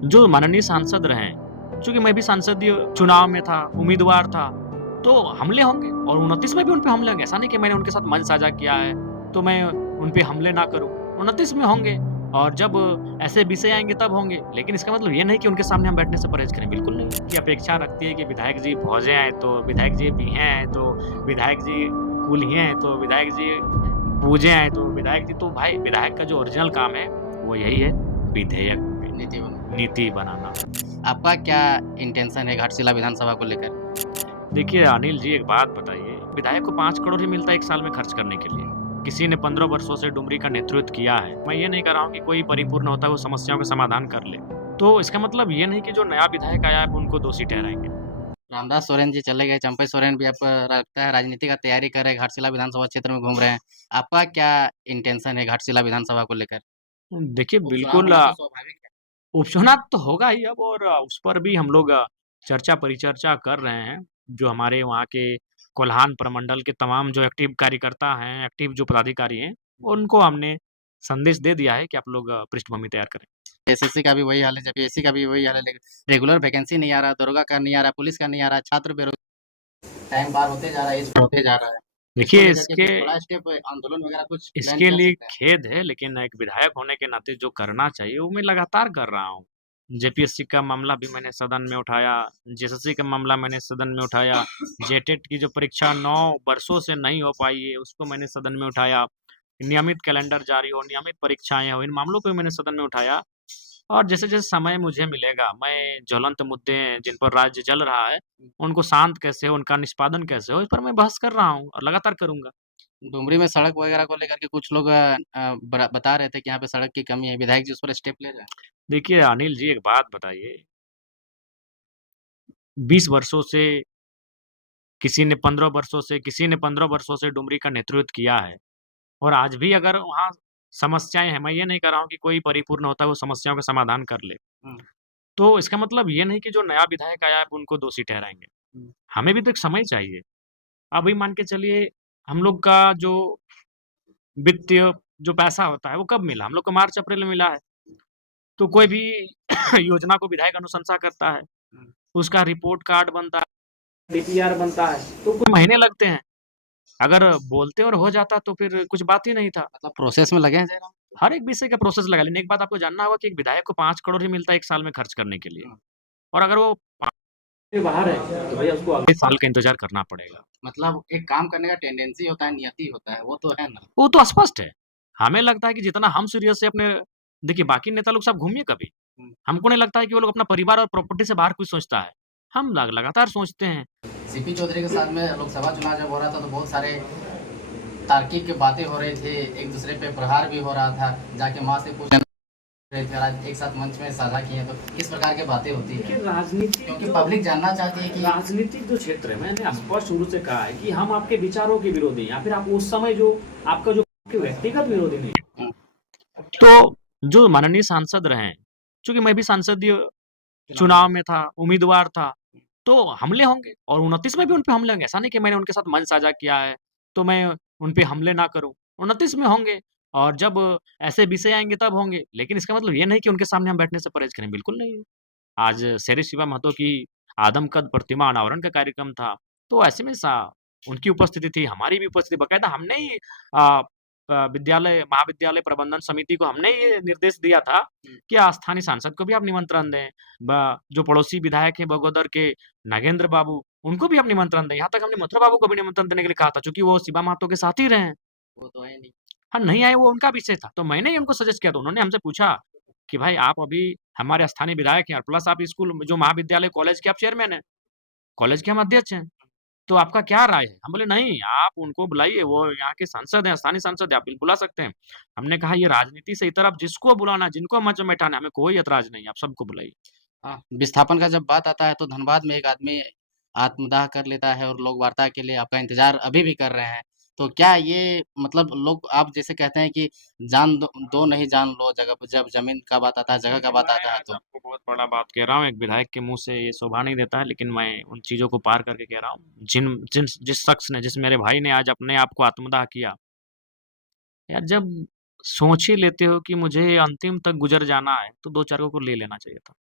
जो माननीय सांसद रहे हैं, चूँकि मैं भी संसदीय चुनाव में था, उम्मीदवार था, तो हमले होंगे और 29 में भी उन पे हमले होंगे। ऐसा नहीं कि मैंने उनके साथ मंच साझा किया है, तो मैं उन पे हमले ना करूँ। 29 में होंगे और जब ऐसे विषय आएँगे तब होंगे। लेकिन इसका मतलब ये नहीं कि उनके सामने हम बैठने से परहेज़ करें, बिल्कुल नहीं। की अपेक्षा रखती है कि विधायक जी भोजे हैं, तो विधायक जी बिहें हैं, तो विधायक जी कुलीन हैं, तो विधायक जी बूझे हैं, तो विधायक जी तो भाई विधायक का जो ओरिजिनल काम है, वो यही है विधेयक पे नीति बना। नीति बनाना। आपका क्या इंटेंशन है घाटशिला विधानसभा को लेकर? देखिए अनिल जी एक बात बताइए, विधायक को 5 करोड़ ही मिलता है 1 साल में खर्च करने के लिए। किसी ने 15 वर्षों से डुमरी का नेतृत्व किया है। मैं ये नहीं कह रहा हूँ कि कोई परिपूर्ण होता है वो समस्याओं का समाधान कर ले। तो इसका मतलब ये नहीं कि जो नया विधायक आया है आप उनको दोषी ठहराएँगे। रामदास सोरेन जी चले गए, चंपई सोरेन भी अब लगता है राजनीति का तैयारी कर रहे हैं, घाटशिला विधानसभा क्षेत्र में घूम रहे हैं। आपका क्या इंटेंशन है घाटशिला विधानसभा को लेकर? देखिए उपचुनाव बिल्कुल होना तो स्वाभाविक है। उपचुनाव तो होगा ही अब और उस पर भी हम लोग चर्चा परिचर्चा कर रहे हैं। जो हमारे वहाँ के कोल्हान प्रमंडल के तमाम जो एक्टिव कार्यकर्ता हैं, एक्टिव जो पदाधिकारी हैं, उनको हमने संदेश दे दिया है कि आप लोग पृष्ठभूमि तैयार करें। एसएससी का भी वही हाल है, जेपीएससी का भी वही हाल है, लेकिन रेगुलर वैकेंसी नहीं आ रहा, दरोगा का नहीं आ रहा, पुलिस का नहीं आ रहा, छात्र टाइम पार होते जा रहा है, एज होते जा रहा है। इसको देखिए लेकर के इसके कुछ बड़ा स्टेप आंदोलन वगैरह कुछ प्लान इसके कर लिए सकते हैं? खेद है लेकिन एक विधायक होने के नाते जो करना चाहिए वो मैं लगातार कर रहा हूँ। जेपीएससी का मामला भी मैंने सदन में उठाया, जेएसएससी का मामला मैंने सदन में उठाया, जेटेट की जो परीक्षा 9 वर्षों से नहीं हो पाई है उसको मैंने सदन में उठाया। नियमित कैलेंडर जारी हो, नियमित परीक्षाएँ हो, इन मामलों को भी मैंने सदन में उठाया और जैसे-जैसे समय मुझे मिलेगा मैं ज्वलंत मुद्दे जिन पर राज्य जल रहा है, उनको शांत कैसे हो, उनका निष्पादन कैसे हो, इस पर मैं बहस कर रहा हूँ और लगातार करूँगा। डुमरी में सड़क वगैरह को लेकर के कुछ लोग बता रहे थे कि यहाँ पे सड़क की कमी है, विधायक जी उस पर स्टेप ले रहे हैं? देखिए अनिल जी एक बात बताइए 20 वर्षों से किसी ने 15 वर्षों से किसी ने 15 वर्षों से डुमरी का नेतृत्व किया है और आज भी अगर वहाँ समस्याएँ हैं, मैं ये नहीं कह रहा हूँ कि कोई परिपूर्ण होता है वो समस्याओं का समाधान कर ले। हुँ, तो इसका मतलब ये नहीं कि जो नया विधायक आया है आप उनको दोषी ठहराएँगे। हुँ। हमें भी तो एक समय चाहिए। अभी मान के चलिए हम लोग का जो वित्तीय जो पैसा होता है वो कब मिला? हम लोग को मार्च-अप्रैल में मिला है। तो कोई भी योजना को विधायक अनुशंसा करता है, हुँ। उसका रिपोर्ट कार्ड बनता है, डीपीआर बनता है, तो कुछ महीने लगते हैं। अगर बोलते और हो जाता तो फिर कुछ बात ही नहीं था। मतलब प्रोसेस में लगे हैं जयराम? हर एक विषय का प्रोसेस लगा लेकिन एक बात आपको जानना होगा कि एक विधायक को 5 करोड़ ही मिलता है 1 साल में खर्च करने के लिए हुँ। और अगर वो 5 से बाहर है, तो भैया उसको अगले साल का इंतज़ार करना पड़ेगा। मतलब एक काम करने का टेंडेंसी होता है, नियति होता है, वो तो है ना? वो तो स्पष्ट है। हमें लगता है कि जितना हम सीरियस है अपने देखिए बाकी नेता लोग सब घूमिए कभी। हुँ। हमको नहीं लगता है कि वो लोग अपना परिवार और प्रॉपर्टी से बाहर कुछ सोचता है। हम लगातार सोचते हैं। सीपी चौधरी के साथ में लोकसभा चुनाव जब हो रहा था तो बहुत सारे तार्किक बातें हो रही थी, एक-दूसरे पे प्रहार भी हो रहा था, जाके माँ से पूछ रहे थे और आज एक साथ मंच में साझा किए तो किस प्रकार की बातें होती देखिए हैं? राजनीति क्योंकि जो पब्लिक जानना चाहती है कि राजनीतिक जो क्षेत्र है मैंने स्पष्ट रूप से कहा है कि हम आपके विचारों के विरोधी हैं या फिर आप उस समय जो आपका जो व्यक्तिगत विरोधी नहीं है। हुँ, तो जो माननीय सांसद रहे हैं, चूँकि मैं भी संसदीय चुनाव चुनाव लड़ा। में था, उम्मीदवार था, तो हमले होंगे और 29 में भी उन पे हमले होंगे। ऐसा नहीं कि मैंने उनके साथ मंच साझा किया है, तो मैं उन पे हमले ना करूँ। 29 में होंगे और जब ऐसे विषय आएँगे तब होंगे। लेकिन इसका मतलब ये नहीं कि उनके सामने हम बैठने से परहेज़ करें, बिल्कुल नहीं। आज शेरे शिवा महतो की आदमकद प्रतिमा अनावरण का कार्यक्रम था, तो ऐसे में उनकी उपस्थिति थी, हमारी भी उपस्थिति बाकायदा हमने ही अ विद्यालय महाविद्यालय प्रबंधन समिति को हमने ये निर्देश दिया था हुँ, कि स्थानीय सांसद को भी आप निमंत्रण दें। जो पड़ोसी विधायक हैं बगोदर के नागेंद्र बाबू, उनको भी आप निमंत्रण दें। यहाँ तक हमने मथुरा बाबू को भी निमंत्रण देने के लिए कहा था, चूँकि वो शिवा महतो के साथ ही रहे हैं। वो तो है नहीं। हाँ, नहीं आए वो उनका विषय था, तो मैंने ही उनको सजेस्ट किया, तो उन्होंने हमसे पूछा कि भाई आप अभी हमारे स्थानीय विधायक हैं और प्लस आप स्कूल जो महाविद्यालय कॉलेज के आप चेयरमैन हैं, कॉलेज के हम अध्यक्ष हैं, तो आपका क्या राय है? हम बोले नहीं, आप उनको बुलाइए, वो यहाँ के सांसद हैं, स्थानीय सांसद हैं, आप बिल्कुल बुला सकते हैं। हमने कहा ये राजनीति से इतर आप जिसको बुलाना है, जिनको मंच में बैठाना है, हमें कोई ऐतराज़ नहीं है, आप सबको बुलाइए। विस्थापन का जब बात आता है तो धनबाद में एक आदमी आत्मदाह कर लेता है और लोग वार्ता के लिए आपका इंतज़ार अभी भी कर रहे हैं। तो क्या ये मतलब लोग आप जैसे कहते हैं कि जान दो नहीं जान लो जगह पे जब ज़मीन का बात आता है, जगह का देखिए, बात मैं आता है आज तो? आपको बहुत बड़ा बात कह रहा हूँ, एक विधायक के मुँह से ये शोभा नहीं देता है, लेकिन मैं उन चीज़ों को पार करके कह रहा हूँ। जिस शख्स ने, जिस मेरे भाई ने आज अपने आप को आत्मदाह किया, यार जब सोच ही लेते हो कि मुझे अंतिम तक गुज़र जाना है, तो 2-4 को ले लेना चाहिए था।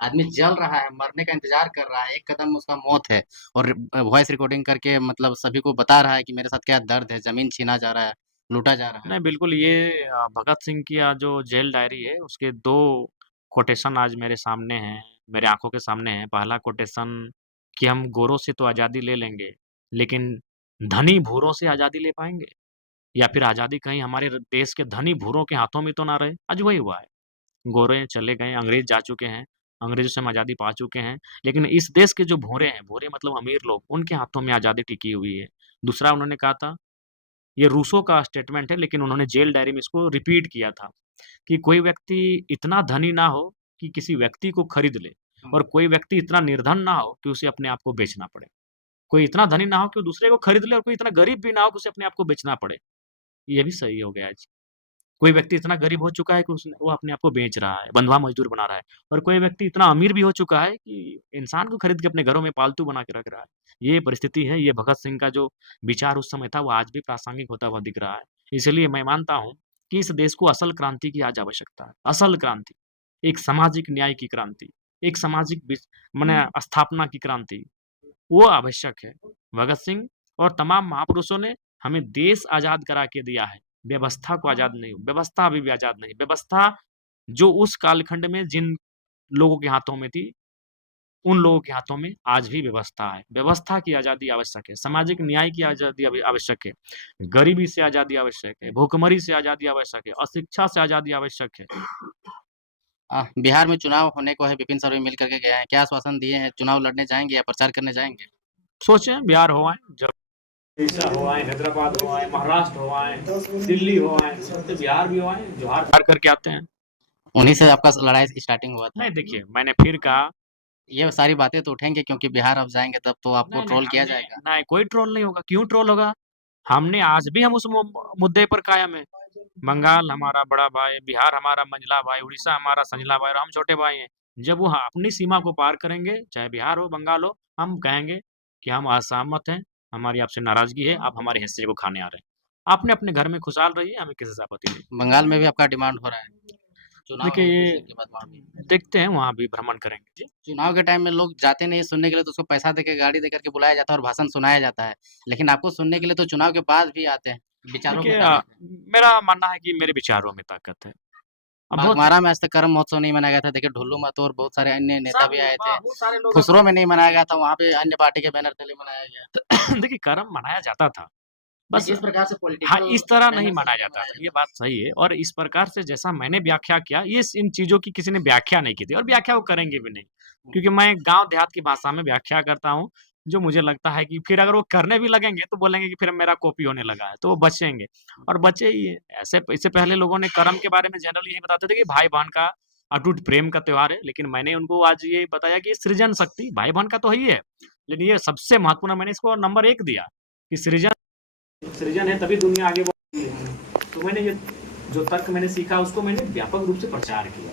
आदमी जल रहा है, मरने का इंतज़ार कर रहा है, एक कदम उसका मौत है और वॉइस रिकॉर्डिंग करके मतलब सभी को बता रहा है कि मेरे साथ क्या दर्द है, ज़मीन छीना जा रहा है, लूटा जा रहा है। नहीं, बिल्कुल ये भगत सिंह की जो जेल डायरी है, उसके 2 कोटेशन आज मेरे सामने हैं, मेरे आँखों के सामने हैं। पहला कोटेशन कि हम गोरों से तो आज़ादी ले लेंगे, लेकिन धनी भूरों से आज़ादी ले पाएँगे? या फिर आज़ादी कहीं हमारे देश के धनी भूरों के हाथों में तो ना रहे? आज वही हुआ है। गोरे चले गए, अंग्रेज़ जा चुके हैं, अंग्रेज़ों से हम आज़ादी पा चुके हैं, लेकिन इस देश के जो भूरे हैं, भूरे मतलब अमीर लोग, उनके हाथों में आज़ादी टिकी हुई है। दूसरा उन्होंने कहा था, ये रूसो का स्टेटमेंट है, लेकिन उन्होंने जेल डायरी में इसको रिपीट किया था कि कोई व्यक्ति इतना धनी ना हो कि किसी व्यक्ति को खरीद ले हुँ। और कोई व्यक्ति इतना निर्धन ना हो कि उसे अपने आप को बेचना पड़े। कोई इतना धनी ना हो कि वो दूसरे को खरीद ले और कोई इतना गरीब भी ना हो कि उसे अपने आप को बेचना पड़े। ये भी सही हो गया आज। कोई व्यक्ति इतना गरीब हो चुका है कि उसने वो अपने आप को बेच रहा है, बंधुआ मज़दूर बना रहा है और कोई व्यक्ति इतना अमीर भी हो चुका है कि इंसान को खरीद के अपने घरों में पालतू बना के रख रहा है। ये परिस्थिति है, ये भगत सिंह का जो विचार उस समय था, वो आज भी प्रासंगिक होता हुआ दिख रहा है। इसलिए मैं मानता हूँ कि इस देश को असल क्रांति की आज आवश्यकता है। असल क्रांति, एक सामाजिक न्याय की क्रांति, एक सामाजिक माने स्थापना की क्रांति, वो आवश्यक है। भगत सिंह और तमाम महापुरुषों ने हमें देश आज़ाद करा के दिया है, व्यवस्था को आज़ाद नहीं व्यवस्था अभी भी आज़ाद नहीं। व्यवस्था जो उस कालखंड में जिन लोगों के हाथों में थी, उन लोगों के हाथों में आज भी व्यवस्था है। व्यवस्था की आज़ादी आवश्यक है, सामाजिक न्याय की आज़ादी अभी आवश्यक है, गरीबी से आज़ादी आवश्यक है, भूखमरी से आज़ादी आवश्यक है, अशिक्षा से आज़ादी आवश्यक है। बिहार में चुनाव होने को है, विपिन सर भी मिल कर के गए हैं, क्या आश्वासन दिए हैं? चुनाव लड़ने जाएँगे या प्रचार करने जाएँगे? सोचें बिहार हो आएँ, जब उड़ीसा हो आएँ, हैदराबाद हो आएँ, महाराष्ट्र हो आएँ, दिल्ली हो आएँ, तो बिहार भी हो आएँ, जोहार करके आते हैं। उन्हीं से आपका लड़ाई स्टार्टिंग हुआ था। नहीं देखिए, मैंने फिर कहा ये सारी बातें तो उठेंगी क्योंकि बिहार आप जाएँगे तब तो आपको नहीं, नहीं, ट्रोल किया हमने जाएगा। नहीं, कोई ट्रोल नहीं होगा, क्यों ट्रोल होगा? हमने आज भी हम उस मुद्दे पर कायम हैं। बंगाल हमारा बड़ा भाई, बिहार हमारा मंझला भाई, उड़ीसा हमारा संझला भाई और हम छोटे भाई हैं। जब वो अपनी सीमा को पार करेंगे, चाहे बिहार हो, बंगाल हो, हम कहेंगे कि हम असहमत हैं, हमारी आपसे नाराज़गी है, आप हमारे हिस्से को खाने आ रहे हैं। आपने अपने घर में खुशहाल रहिए, हमें किसी से आपत्ति नहीं। बंगाल में भी आपका डिमांड हो रहा है। चुनाव देखिए है कुछ ये दिन के बाद वहाँ भी। देखते हैं, वहाँ भी भ्रमण करेंगे। जी। चुनाव के टाइम में लोग जाते नहीं हैं सुनने के लिए तो उसको पैसा देके गाड़ी देकर के बुलाया जाता है और भाषण सुनाया जाता है। लेकिन आपको सुनने के लिए तो चुनाव के बाद भी आते हैं। विचारों में देखिए ताकत है। मेरा मानना है कि मेरे विचारों में ताकत है। अब बहुत बाघमारा में आज तक करम महोत्सव नहीं मनाया गया था। देखिए ढुल्लू महतो और बहुत सारे अन्य नेता सब भी आए थे। बहुत सारे लोग फुसरो में नहीं मनाया गया था, वहाँ पे अन्य पार्टी के बैनर तले मनाया गया। देखिए कर्म मनाया जाता था। नहीं, बस जिस प्रकार से हाँ, पॉलिटिकल इस तरह नहीं बैनर से मनाया नहीं जाता मनाया था, ये जाता बात सही है और इस प्रकार से जैसा मैंने व्याख्या किया, ये इन चीज़ों की किसी ने व्याख्या नहीं की थी और व्याख्या वो करेंगे भी नहीं। था। क्योंकि मैं गाँव देहात की भाषा में व्याख्या करता हूँ, जो मुझे लगता है कि फिर अगर वो करने भी लगेंगे तो बोलेंगे कि फिर मेरा कॉपी होने लगा है, तो वो बचेंगे और बचे ही हैं। ऐसे इससे पहले लोगों ने कर्म के बारे में जनरली यही बताते थे कि भाई-बहन का अटूट प्रेम का त्योहार है, लेकिन मैंने उनको आज ये बताया कि सृजन शक्ति भाई-बहन का तो है ही है, लेकिन ये सबसे महत्वपूर्ण मैंने इसको नंबर 1 दिया कि सृजन सृजन है तभी दुनिया आगे बढ़ रही है। तो मैंने ये जो तर्क मैंने सीखा उसको मैंने व्यापक रूप से प्रचार किया।